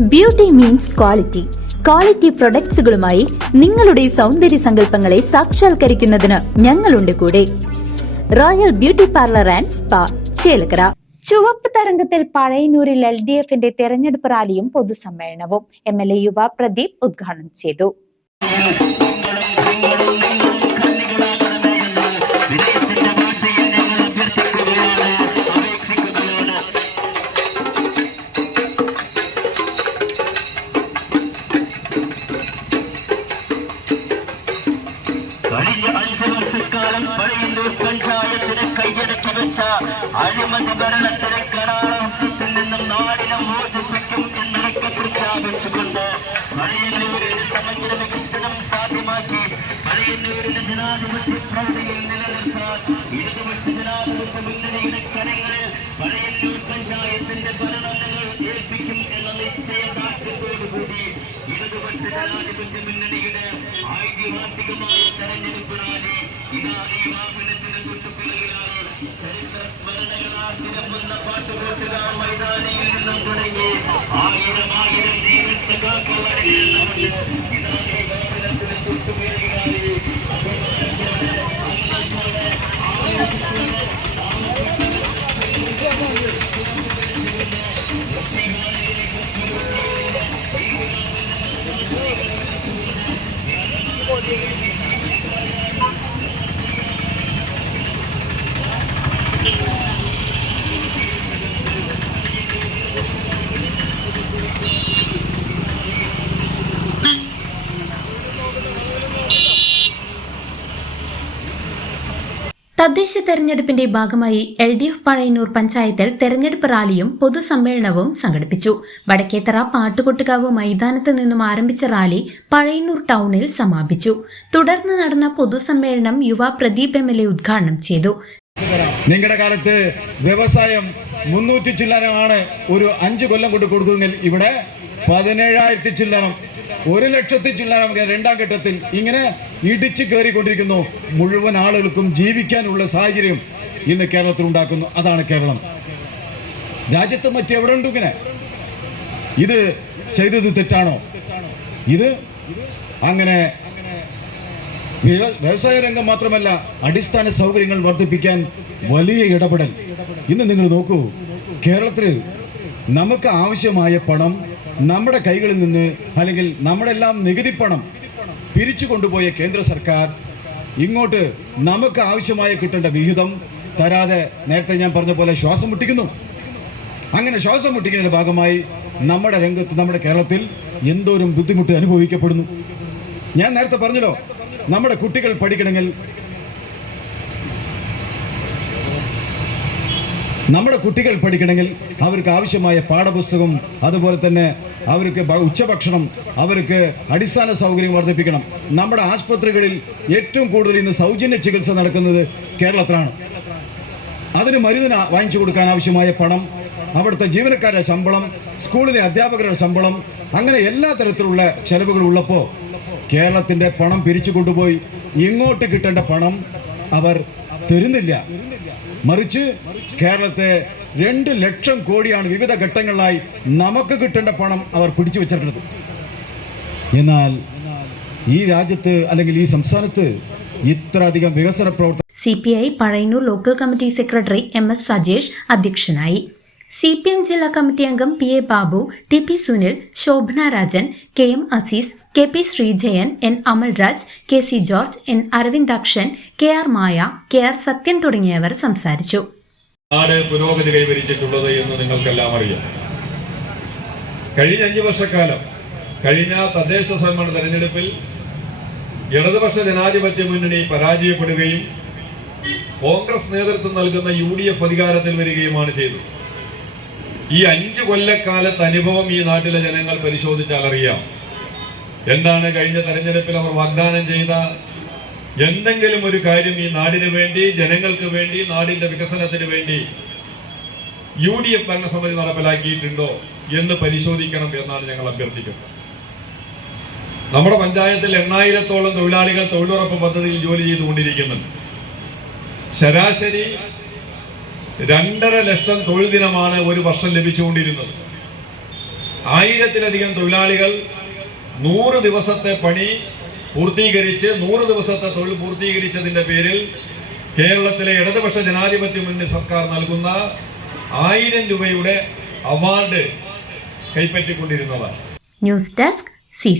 Beauty means quality quality പ്രൊഡക്ട്സുകളുമായി നിങ്ങളുടെ സൗന്ദര്യ സങ്കല്പങ്ങളെ സാക്ഷാത്കരിക്കുന്നതിന് ഞങ്ങളുണ്ട് കൂടെ. Royal beauty parlour and spa Chelakkara. ചുവപ്പ് തരംഗത്തിൽ പഴയന്നൂരിൽ എൽ ഡി എഫിന്റെ തെരഞ്ഞെടുപ്പ് റാലിയും പൊതുസമ്മേളനവും. എം എൽ എ യുവ പ്രദീപ് ഉദ്ഘാടനം ചെയ്തു. വെച്ച അഴിമതി ഭരണത്തിലെ കരാളത്തിൽ നിന്നും നാടിനെ മോചിപ്പിക്കും എന്നൊക്കെ പ്രഖ്യാപിച്ചുകൊണ്ട് പഴയന്നൂരിന് സമഗ്ര വികസനം സാധ്യമാക്കി പഴയന്നൂരിന് ജനാധിപത്യ പ്രൗഢിയിൽ നിലനിർത്താൻ ഇടതുപക്ഷ ജനാധിപത്യ മുന്നണിയുടെ കരങ്ങളിൽ പഴയന്നൂർ പഞ്ചായത്തിന്റെ ഭരണം നിങ്ങൾ ഏൽപ്പിക്കും എന്ന നിശ്ചയദാർഢ്യത്തോടുകൂടി ഇടതുപക്ഷ ജനാധിപത്യ മുന്നണിയുടെ ഐതിഹാസികമായ തെരഞ്ഞെടുപ്പ് റാലി ഇതാ ഈ വാഹനത്തിന് തൊട്ടുപിറകിലാണ്. തിരമ്പുന്ന പാട്ടുകൂട്ടുകാർ മൈതാനിയിൽ നിന്നും തുടങ്ങി. ആയിരം ആയിരം അണിനിരന്നുകൊണ്ട് ഇതാ തദ്ദേശ തെരഞ്ഞെടുപ്പിന്റെ ഭാഗമായി എൽ ഡി എഫ് പഴയന്നൂർ പഞ്ചായത്തിൽ തെരഞ്ഞെടുപ്പ് റാലിയും പൊതുസമ്മേളനവും സംഘടിപ്പിച്ചു. വടക്കേത്തറ പാട്ടുകൊട്ടുകാവ് മൈതാനത്ത് നിന്നും ആരംഭിച്ച റാലി പഴയന്നൂർ ടൗണിൽ സമാപിച്ചു. തുടർന്ന് നടന്ന പൊതുസമ്മേളനം യുവ പ്രദീപ് എം എൽ എ ഉദ്ഘാടനം ചെയ്തു. നിങ്ങളുടെ കാലത്ത് വ്യവസായം മുന്നൂറ്റി ചില്ലറമാണ് ഒരു അഞ്ച് കൊല്ലം കൊണ്ട് കൊടുത്തെങ്കിൽ ഇവിടെ പതിനേഴായിരത്തി ചില്ലറം ഒരു ലക്ഷത്തി ചില്ലറ രണ്ടാം ഘട്ടത്തിൽ ഇങ്ങനെ ഇടിച്ചു കയറിക്കൊണ്ടിരിക്കുന്നു. മുഴുവൻ ആളുകൾക്കും ജീവിക്കാനുള്ള സാഹചര്യം ഇന്ന് കേരളത്തിൽ ഉണ്ടാക്കുന്നു. അതാണ് കേരളം. രാജ്യത്ത് മറ്റെവിടെ ഉണ്ട് ഇങ്ങനെ? ഇത് ചെയ്തത് തെറ്റാണോ? ഇത് അങ്ങനെ വ്യവ- വ്യവസായ രംഗം മാത്രമല്ല അടിസ്ഥാന സൗകര്യങ്ങൾ വർദ്ധിപ്പിക്കാൻ വലിയ ഇടപെടൽ. ഇന്ന് നിങ്ങൾ നോക്കൂ കേരളത്തിൽ നമുക്ക് ആവശ്യമായ പണം നമ്മുടെ കൈകളിൽ നിന്ന് അല്ലെങ്കിൽ നമ്മുടെ എല്ലാം നികുതി പണം പിരിച്ചു കൊണ്ടുപോയ കേന്ദ്ര സർക്കാർ ഇങ്ങോട്ട് നമുക്ക് ആവശ്യമായി കിട്ടേണ്ട വിഹിതം തരാതെ നേരത്തെ ഞാൻ പറഞ്ഞ പോലെ ശ്വാസം മുട്ടിക്കുന്നു. അങ്ങനെ ശ്വാസം മുട്ടിക്കുന്നതിന്റെ ഭാഗമായി നമ്മുടെ രംഗത്ത് നമ്മുടെ കേരളത്തിൽ എന്തോരം ബുദ്ധിമുട്ട് അനുഭവിക്കപ്പെടുന്നു. ഞാൻ നേരത്തെ പറഞ്ഞല്ലോ നമ്മുടെ കുട്ടികൾ പഠിക്കണമെങ്കിൽ നമ്മുടെ കുട്ടികൾ പഠിക്കണമെങ്കിൽ അവർക്ക് ആവശ്യമായ പാഠപുസ്തകം അതുപോലെ തന്നെ അവർക്ക് ഉച്ചഭക്ഷണം അവർക്ക് അടിസ്ഥാന സൗകര്യം വർദ്ധിപ്പിക്കണം. നമ്മുടെ ആശുപത്രികളിൽ ഏറ്റവും കൂടുതൽ ഇന്ന് സൗജന്യ ചികിത്സ നടക്കുന്നത് കേരളത്തിലാണ്. അതിന് മരുന്നിന് വാങ്ങിച്ചു കൊടുക്കാൻ ആവശ്യമായ പണം അവിടുത്തെ ജീവനക്കാരുടെ ശമ്പളം സ്കൂളിലെ അധ്യാപകരുടെ ശമ്പളം അങ്ങനെ എല്ലാ തരത്തിലുള്ള ചെലവുകൾ ഉള്ളപ്പോൾ കേരളത്തിന്റെ പണം പിരിച്ചു കൊണ്ടുപോയി. ഇങ്ങോട്ട് കിട്ടേണ്ട പണം അവർ തരുന്നില്ല. മറിച്ച് കേരളത്തെ രണ്ട് ലക്ഷം കോടിയാണ് വിവിധ ഘട്ടങ്ങളിലായി നമുക്ക് കിട്ടേണ്ട പണം അവർ പിടിച്ചു വെച്ചിട്ടുള്ളത്. എന്നാൽ ഈ രാജ്യത്ത് അല്ലെങ്കിൽ ഈ സംസ്ഥാനത്ത് ഇത്ര അധികം വികസന പ്രവർത്തനം C P I Pazhayannur local committee secretary M S Sajesh അധ്യക്ഷനായി. സി പി എം ജില്ലാ കമ്മിറ്റി അംഗം P A Babu T P Sunil Shobhana Rajan K M Azeez K P Sreejayan N Amalraj K C George N Aravindakshan K R Maya K R Sathyan തുടങ്ങിയവർ സംസാരിച്ചു. പുരോഗതി കൈവരിച്ചിട്ടുള്ളത് എന്ന് നിങ്ങൾക്കെല്ലാം അറിയാം. കഴിഞ്ഞ അഞ്ചു വർഷക്കാലം കഴിഞ്ഞ തദ്ദേശ സ്വയംഭരണ തെരഞ്ഞെടുപ്പിൽ ഇടതുപക്ഷ ജനാധിപത്യ മുന്നണി പരാജയപ്പെടുകയും കോൺഗ്രസ് നേതൃത്വം നൽകുന്ന യു ഡി എഫ് അധികാരത്തിൽ വരികയുമാണ് ചെയ്തത്. ഈ അഞ്ച് കൊല്ലക്കാലത്ത് അനുഭവം ഈ നാട്ടിലെ ജനങ്ങൾ പരിശോധിച്ചാൽ അറിയാം. എന്താണ് കഴിഞ്ഞ തെരഞ്ഞെടുപ്പിൽ അവർ വാഗ്ദാനം ചെയ്ത? എന്തെങ്കിലും ഒരു കാര്യം ഈ നാടിന് വേണ്ടി ജനങ്ങൾക്ക് വേണ്ടി നാടിന്റെ വികസനത്തിന് വേണ്ടി യു ഡി എഫ് ഭരണസമിതി നടപ്പിലാക്കിയിട്ടുണ്ടോ എന്ന് പരിശോധിക്കണം എന്നാണ് ഞങ്ങൾ അഭ്യർത്ഥിക്കുന്നത്. നമ്മുടെ പഞ്ചായത്തിൽ എണ്ണായിരത്തോളം തൊഴിലാളികൾ തൊഴിലുറപ്പ് പദ്ധതിയിൽ ജോലി ചെയ്തുകൊണ്ടിരിക്കുന്നുണ്ട്. ശരാശരി രണ്ടര ലക്ഷം തൊഴിൽ ദിനമാണ് ഒരു വർഷം ലഭിച്ചുകൊണ്ടിരുന്നത്. ആയിരത്തിലധികം തൊഴിലാളികൾ നൂറ് ദിവസത്തെ പണി പൂർത്തീകരിച്ച് നൂറ് ദിവസത്തെ തൊഴിൽ പൂർത്തീകരിച്ചതിന്റെ പേരിൽ കേരളത്തിലെ ഇടതുപക്ഷ ജനാധിപത്യ മുന്നണി സർക്കാർ നൽകുന്ന ആയിരം രൂപയുടെ അവാർഡ് കൈപ്പറ്റിക്കൊണ്ടിരുന്നവർ. News desk C